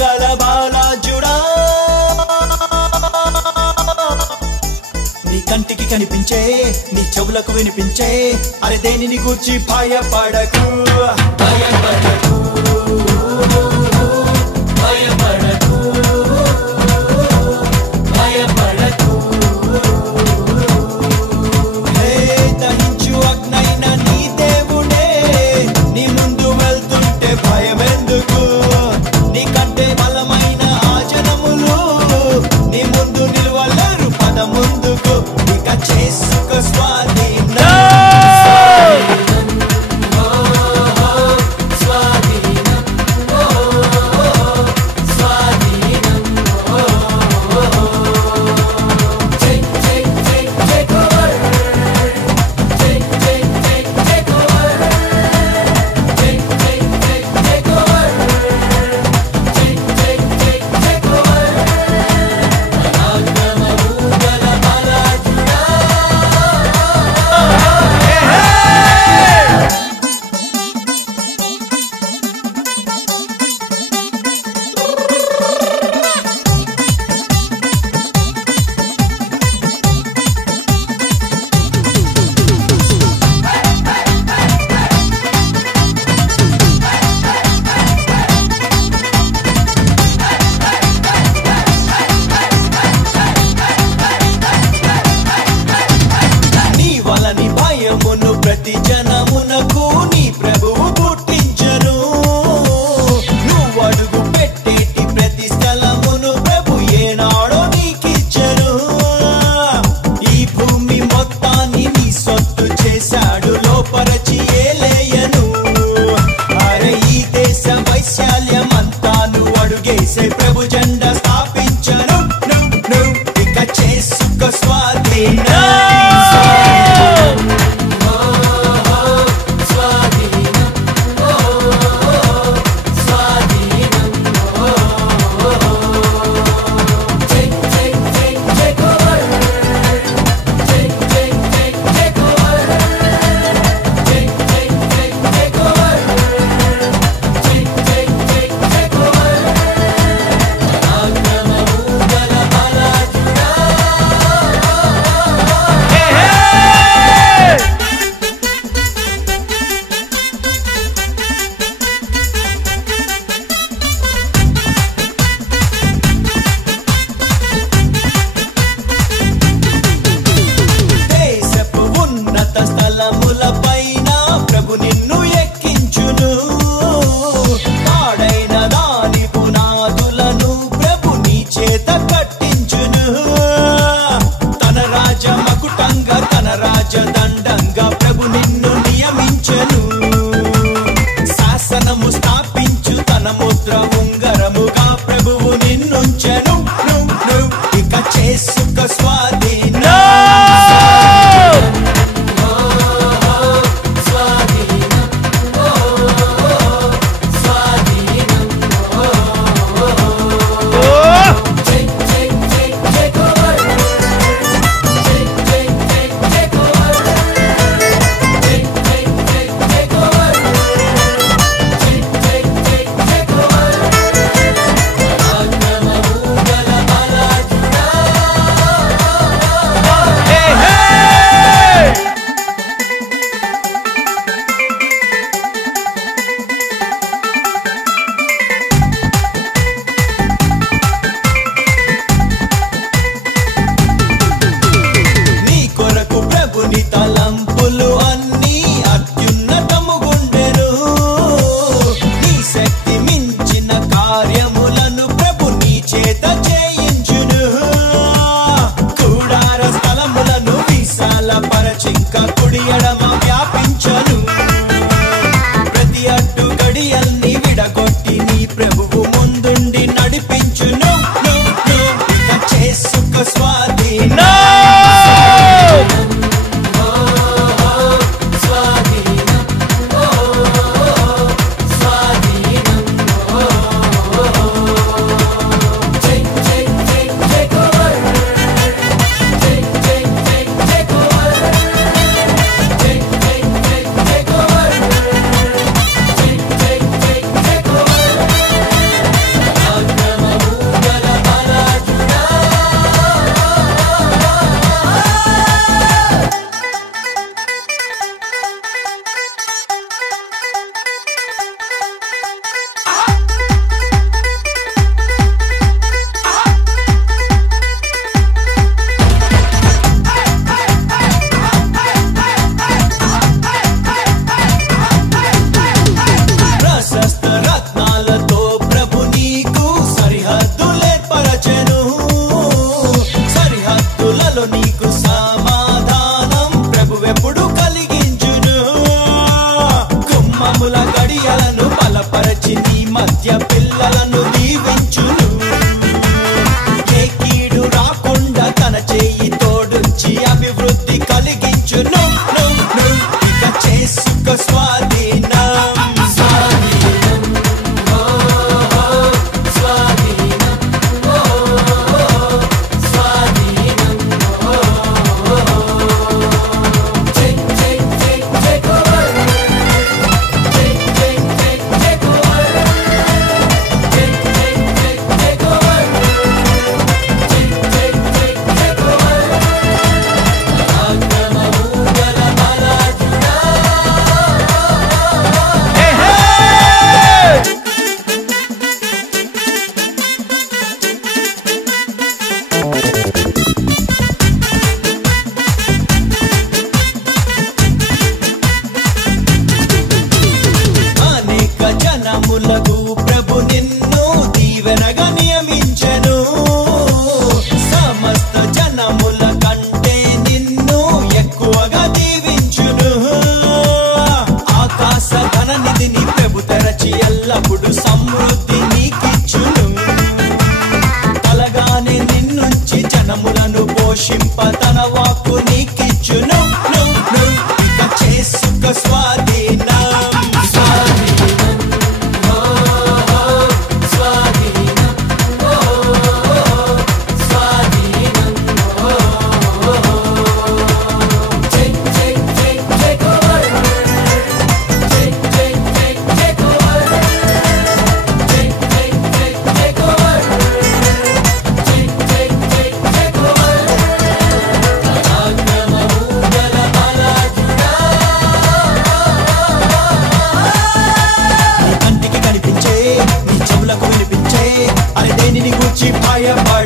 గల బాలాజుడా నీ కంటికి కనిపించే నీ చెవులకు వినిపించే అరే దేనిని గూర్చి భయపడకు భయపడకు భయపడకు భయపడకు హే దహించు అగ్నైన నీ దేవుడే నీ ముందు వెళ్తుంటే భయమెందుకు నీకంటే బలమైన ఆ జనములు నీ ముందు నిలవలేరు పద ముందుకు ఇక చేసుకో స్వాధీనం ప్రతి జనమునకు నీ ప్రభువు పుట్టించను నువ్వు అడుగు పెట్టేటి ప్రతి స్థలమును ప్రభు ఏనాడో నీకిచ్చను ఈ భూమి మొత్తాన్ని నీ సొత్తు చేశాడు లోపరచి ఏలేయను అరే ఈ దేశ వైశాల్యం అంతా నువ్వు అడుగేసే ప్రభు జెండా స్థాపించను నువ్వు ఇక చేసుకో స్వాధీనం రాజదండంగా ప్రభు నిన్ను నియమించెను శాసనము స్థాపించు తన ముద్ర ఉంగరముగా ప్రభువు నిన్నుంచెను నువ్వు ఇక చేసుకో స్వాధీనం దీవెనగా నియమించెను సమస్త జనముల కంటే నిన్ను ఎక్కువగా దీవించును ఆకాశ ఘన నిధిని ప్రభు తెరచి ఎల్లప్పుడు సమృద్ధి నీకిచ్చును కలగానే నిన్నుంచి జనములను పోషింప తన వాక్కు నీకిచ్చును ఇక చేసుక స్వాధీనం దేనిని గూర్చి భయపడకు